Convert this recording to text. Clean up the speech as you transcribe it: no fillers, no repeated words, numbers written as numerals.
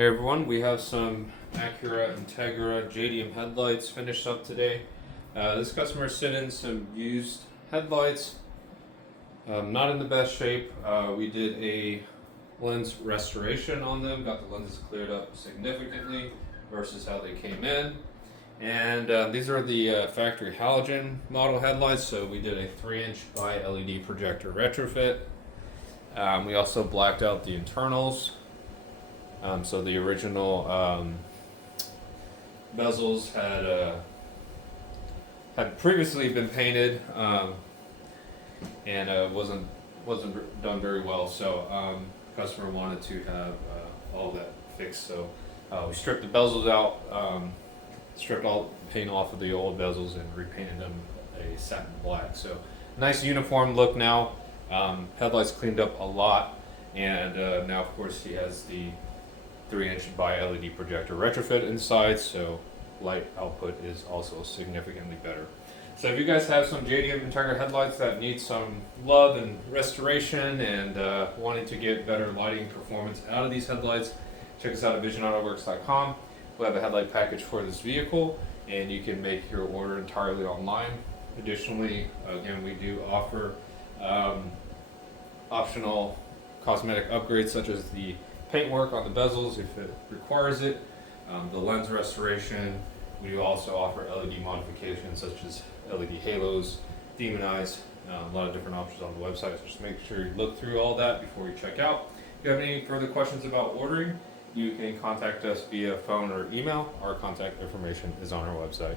Hey everyone, we have some Acura Integra JDM headlights finished up today. This customer sent in some used headlights, not in the best shape. We did a lens restoration on them, got the lenses cleared up significantly versus how they came in. And these are the factory halogen model headlights, so we did a 3-inch by LED projector retrofit. We also blacked out the internals. So the original bezels had previously been painted and wasn't done very well. So customer wanted to have all that fixed. So we stripped the bezels out, stripped all the paint off of the old bezels, and repainted them a satin black. So nice uniform look now. Headlights cleaned up a lot, and now of course he has the 3-inch by LED projector retrofit inside, so light output is also significantly better. So if you guys have some JDM Integra headlights that need some love and restoration and wanting to get better lighting performance out of these headlights, check us out at VisionAutoworks.com. We have a headlight package for this vehicle, and you can make your order entirely online. Additionally, again, we do offer optional cosmetic upgrades such as the paint work on the bezels if it requires it, the lens restoration. We also offer LED modifications such as LED halos, demon eyes, a lot of different options on the website. So just make sure you look through all that before you check out. If you have any further questions about ordering, you can contact us via phone or email. Our contact information is on our website.